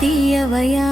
తీయవయా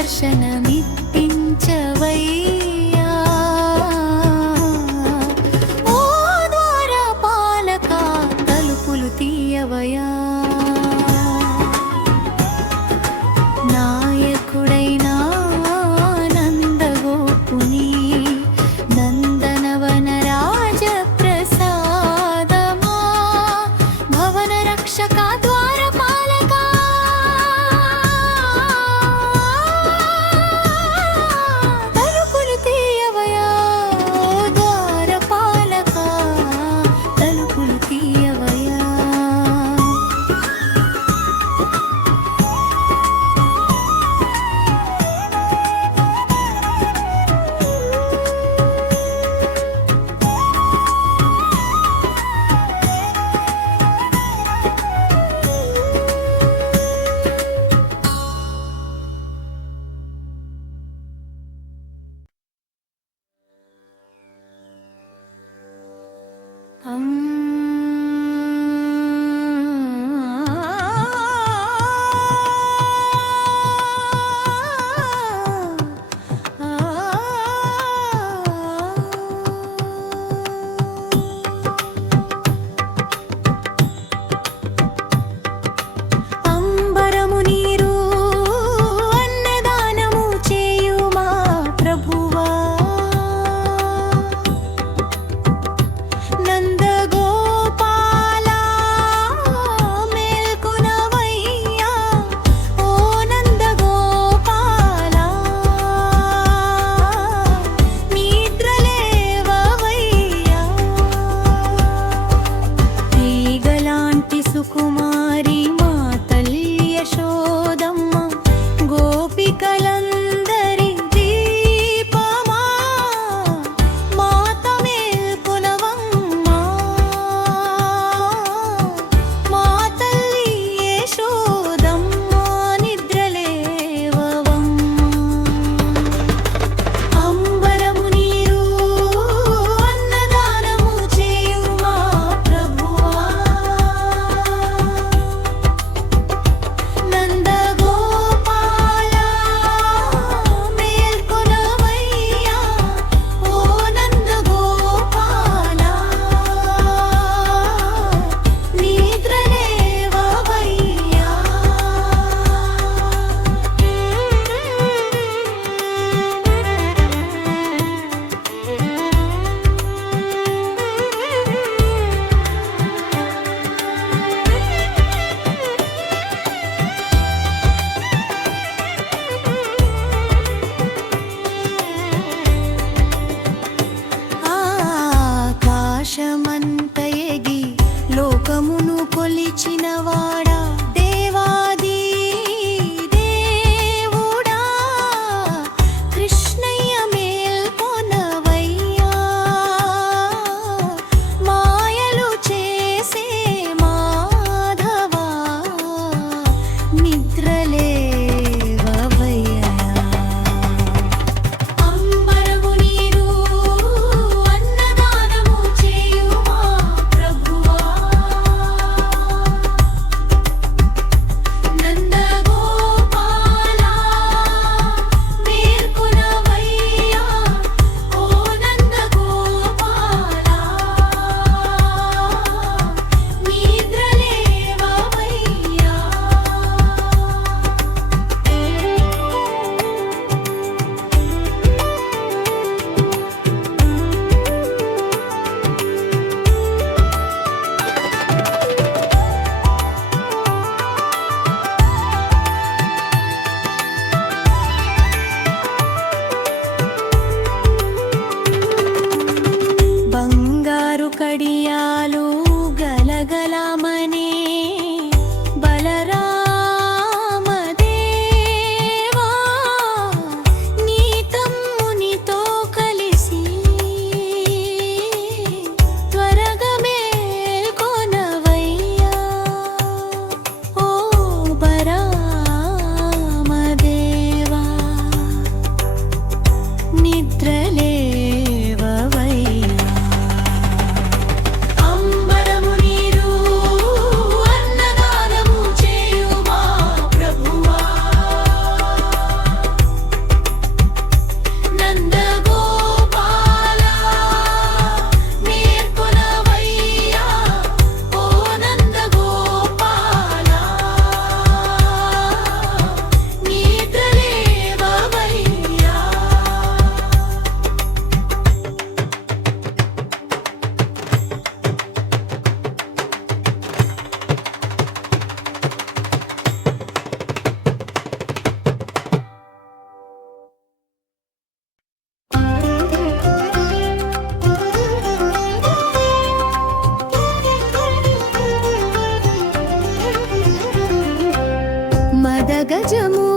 కృష్ణ కొలిచిన യാലോ గజము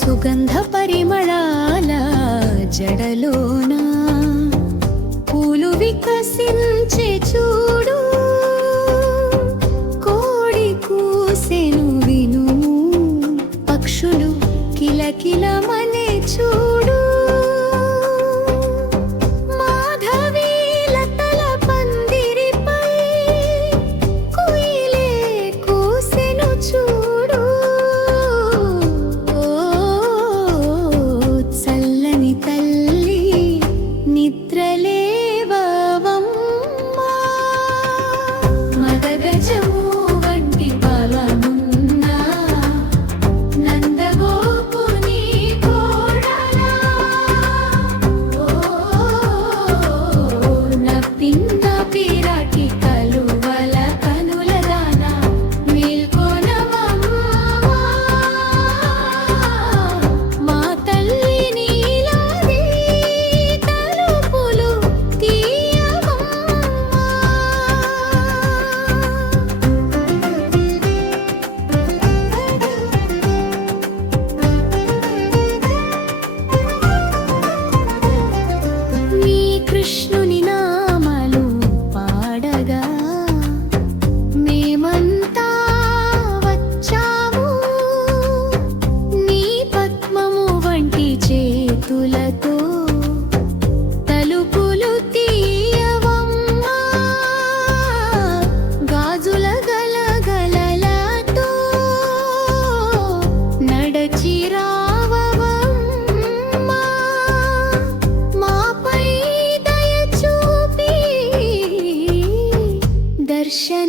సుగంధ పరిమళాల జడలోనా పూలు వికసించే చూ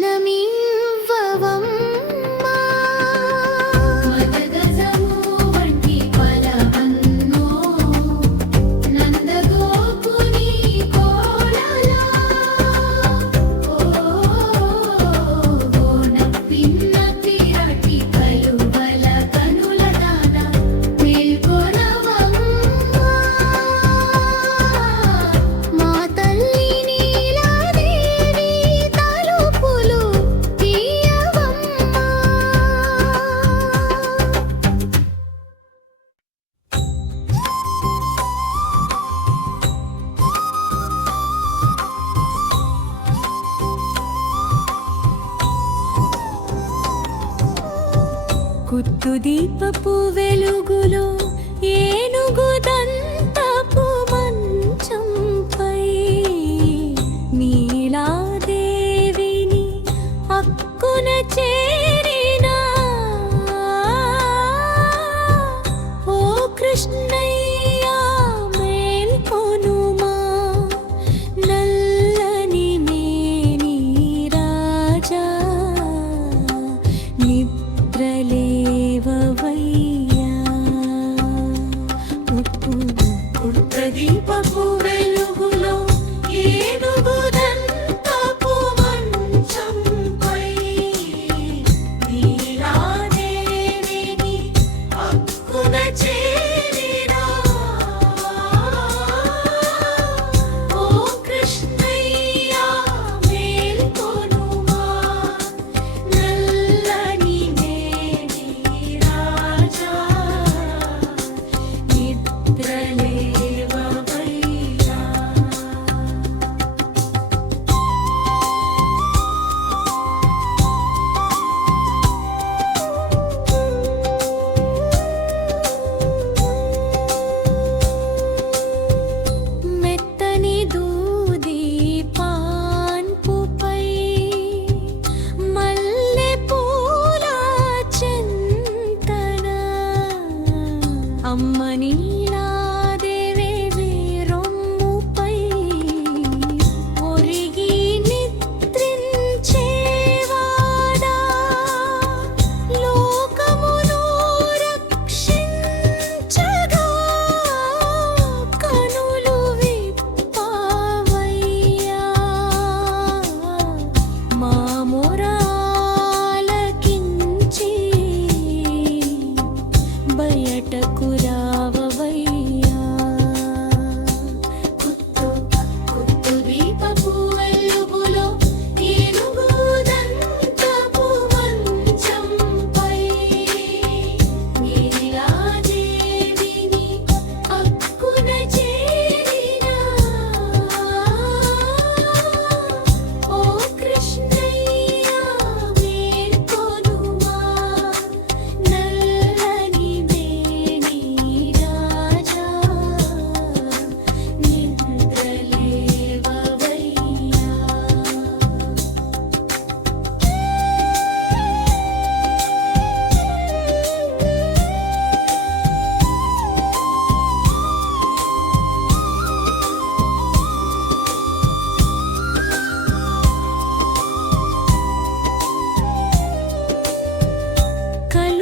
വനമിവവം దీపపు వెలుగులో ఏనుగు దంతపు మంచంపై నీలాదేవిని అక్కున చేరిన ఓ కృష్ణయ్య మేల్కొనుమా. నల్లని మేని రాజా. నిద్ర ಕಲು